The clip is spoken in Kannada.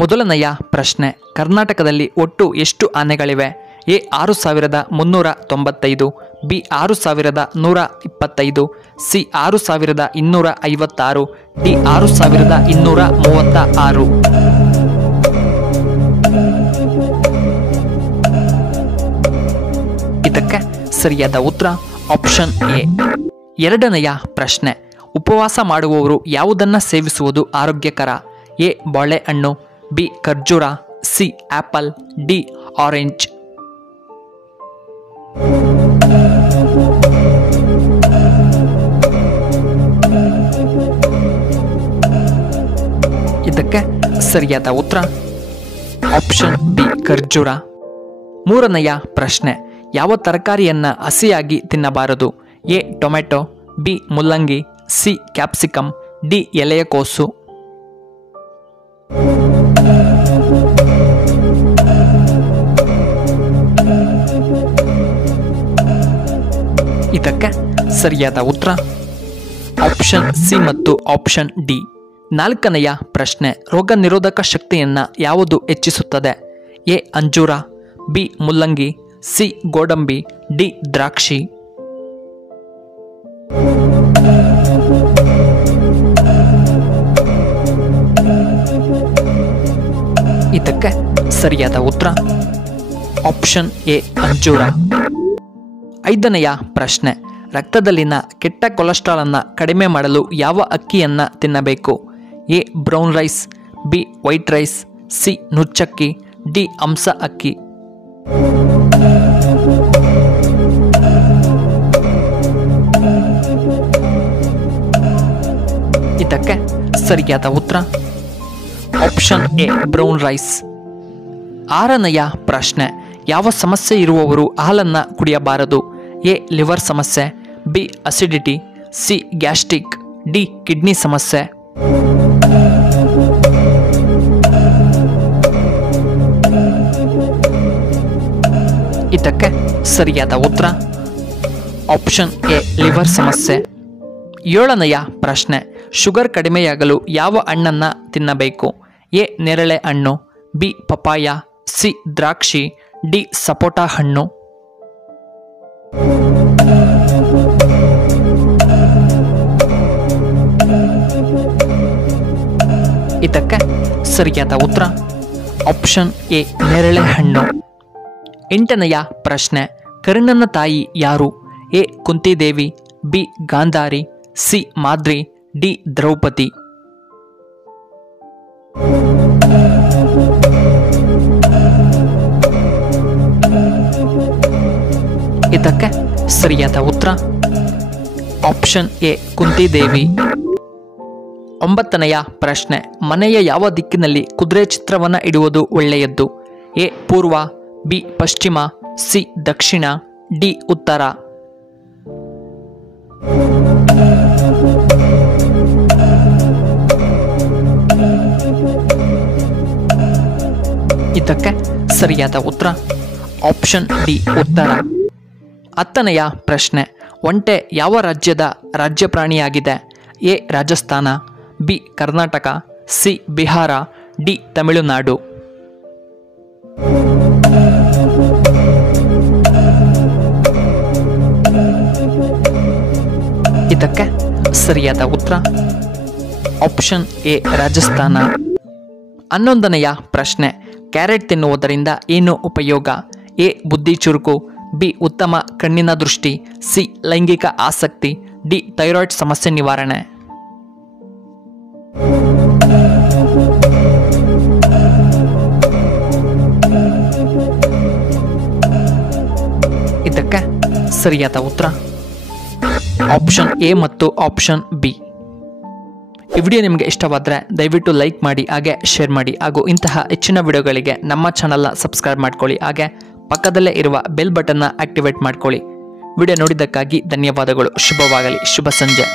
ಮೊದಲನೆಯ ಪ್ರಶ್ನೆ, ಕರ್ನಾಟಕದಲ್ಲಿ ಒಟ್ಟು ಎಷ್ಟು ಆನೆಗಳಿವೆ? A 6395, B 6125, C 6256, D 6236. ಇದಕ್ಕೆ ಸರಿಯಾದ ಉತ್ತರ ಆಪ್ಷನ್ ಎ. ಎರಡನೆಯ ಪ್ರಶ್ನೆ, ಉಪವಾಸ ಮಾಡುವವರು ಯಾವುದನ್ನು ಸೇವಿಸುವುದು ಆರೋಗ್ಯಕರ? ಎ ಬಾಳೆಹಣ್ಣು, ಬಿ ಖರ್ಜೂರ, ಸಿ ಆಪಲ್, ಡಿ ಆರೆಂಜ್. ಇದಕ್ಕೆ ಸರಿಯಾದ ಉತ್ತರ ಆಪ್ಷನ್ ಬಿ ಖರ್ಜೂರ. ಮೂರನೆಯ ಪ್ರಶ್ನೆ, ಯಾವ ತರಕಾರಿಯನ್ನ ಹಸಿಯಾಗಿ ತಿನ್ನಬಾರದು? ಎ ಟೊಮೆಟೊ, ಬಿ ಮುಲ್ಲಂಗಿ, ಸಿ ಕ್ಯಾಪ್ಸಿಕಮ್, ಡಿ ಎಲೆಯಕೋಸು. ಇದಕ್ಕೆ ಸರಿಯಾದ ಉತ್ತರ ಆಪ್ಷನ್ ಸಿ ಮತ್ತು ಆಪ್ಷನ್ ಡಿ. ನಾಲ್ಕನೆಯ ಪ್ರಶ್ನೆ, ರೋಗ ನಿರೋಧಕ ಶಕ್ತಿಯನ್ನು ಯಾವುದು ಹೆಚ್ಚಿಸುತ್ತದೆ? ಎ ಅಂಜೂರ, ಬಿ ಮುಲ್ಲಂಗಿ, ಸಿ ಗೋಡಂಬಿ, ಡಿ ದ್ರಾಕ್ಷಿ. ಇದಕ್ಕೆ ಸರಿಯಾದ ಉತ್ತರ ಆಪ್ಷನ್ ಎ ಅಂಜೂರ. ಐದನೆಯ ಪ್ರಶ್ನೆ, ರಕ್ತದಲ್ಲಿನ ಕೆಟ್ಟ ಕೊಲೆಸ್ಟ್ರಾಲ್ ಅನ್ನು ಕಡಿಮೆ ಮಾಡಲು ಯಾವ ಅಕ್ಕಿಯನ್ನು ತಿನ್ನಬೇಕು? A brown rice, B white rice, C ನುಚ್ಚಕ್ಕಿ, ಡಿ ಹಂಸ ಅಕ್ಕಿ. ಇದಕ್ಕೆ ಸರಿಯಾದ ಉತ್ತರ ಆಪ್ಷನ್ ಎ ಬ್ರೌನ್ ರೈಸ್. ಆರನೆಯ ಪ್ರಶ್ನೆ, ಯಾವ ಸಮಸ್ಯೆ ಇರುವವರು ಹಾಲನ್ನು ಕುಡಿಯಬಾರದು? ಎ ಲಿವರ್ ಸಮಸ್ಯೆ, B acidity, C gastric, D kidney ಸಮಸ್ಯೆ. ಇದಕ್ಕೆ ಸರಿಯಾದ ಉತ್ತರ ಆಪ್ಷನ್ ಎ ಲಿವರ್ ಸಮಸ್ಯೆ. ಏಳನೆಯ ಪ್ರಶ್ನೆ, ಶುಗರ್ ಕಡಿಮೆಯಾಗಲು ಯಾವ ಹಣ್ಣನ್ನು ತಿನ್ನಬೇಕು? ಎ ನೇರಳೆ ಹಣ್ಣು, ಬಿ ಪಪಾಯ, ಸಿ ದ್ರಾಕ್ಷಿ, ಡಿ ಸಪೋಟ ಹಣ್ಣು. ಇದಕ್ಕೆ ಸರಿಯಾದ ಉತ್ತರ ಆಪ್ಷನ್ ಎ ನೇರಳೆ ಹಣ್ಣು. ಎಂಟನೆಯ ಪ್ರಶ್ನೆ, ಕರ್ಣನ ತಾಯಿ ಯಾರು? A Kunti Devi, B Gandhari, C Madri, D Draupadi. ಇದಕ್ಕೆ ಸರಿಯಾದ ಉತ್ತರ ಆಪ್ಷನ್ ಎ ಕುಂತಿದೇವಿ. ಒಂಬತ್ತನೆಯ ಪ್ರಶ್ನೆ, ಮನೆಯ ಯಾವ ದಿಕ್ಕಿನಲ್ಲಿ ಕುದುರೆ ಚಿತ್ರವನ್ನು ಇಡುವುದು ಒಳ್ಳೆಯದ್ದು? ಎ ಪೂರ್ವ, ಬಿ ಪಶ್ಚಿಮ, ಸಿ ದಕ್ಷಿಣ, ಡಿ ಉತ್ತರ. ಇದಕ್ಕೆ ಸರಿಯಾದ ಉತ್ತರ ಆಪ್ಷನ್ ಡಿ ಉತ್ತರ. ಹತ್ತನೆಯ ಪ್ರಶ್ನೆ, ಒಂಟೆ ಯಾವ ರಾಜ್ಯದ ರಾಜ್ಯ ಪ್ರಾಣಿಯಾಗಿದೆ? A Rajasthan, B Karnataka, C Bihar, D Tamil Nadu. ಇದಕ್ಕೆ ಸರಿಯಾದ ಉತ್ತರ ಆಪ್ಷನ್ ಎ ರಾಜಸ್ಥಾನ. 11ನೆಯ ಪ್ರಶ್ನೆ, ಕ್ಯಾರೆಟ್ ತಿನ್ನುವುದರಿಂದ ಏನು ಉಪಯೋಗ? ಎ ಬುದ್ಧಿ ಚುರುಕು, ಬಿ ಉತ್ತಮ ಕಣ್ಣಿನ ದೃಷ್ಟಿ, ಸಿ ಲೈಂಗಿಕ ಆಸಕ್ತಿ, ಡಿ ಥೈರಾಯ್ಡ್ ಸಮಸ್ಯೆ ನಿವಾರಣೆ. ಇದಕ್ಕೆ ಸರಿಯಾದ ಉತ್ತರ ಆಪ್ಷನ್ ಎ ಮತ್ತು ಆಪ್ಷನ್ ಬಿ. ಈ ವಿಡಿಯೋ ನಿಮಗೆ ಇಷ್ಟವಾದರೆ ದಯವಿಟ್ಟು ಲೈಕ್ ಮಾಡಿ, ಹಾಗೆ ಶೇರ್ ಮಾಡಿ, ಹಾಗೂ ಇಂತಹ ಹೆಚ್ಚಿನ ವಿಡಿಯೋಗಳಿಗೆ ನಮ್ಮ ಚಾನಲ್ನ ಸಬ್ಸ್ಕ್ರೈಬ್ ಮಾಡ್ಕೊಳ್ಳಿ, ಹಾಗೆ ಪಕ್ಕದಲ್ಲೇ ಇರುವ ಬೆಲ್ ಬಟನ್ನ ಆಕ್ಟಿವೇಟ್ ಮಾಡ್ಕೊಳ್ಳಿ. ವಿಡಿಯೋ ನೋಡಿದ್ದಕ್ಕಾಗಿ ಧನ್ಯವಾದಗಳು. ಶುಭವಾಗಲಿ. ಶುಭ ಸಂಜೆ.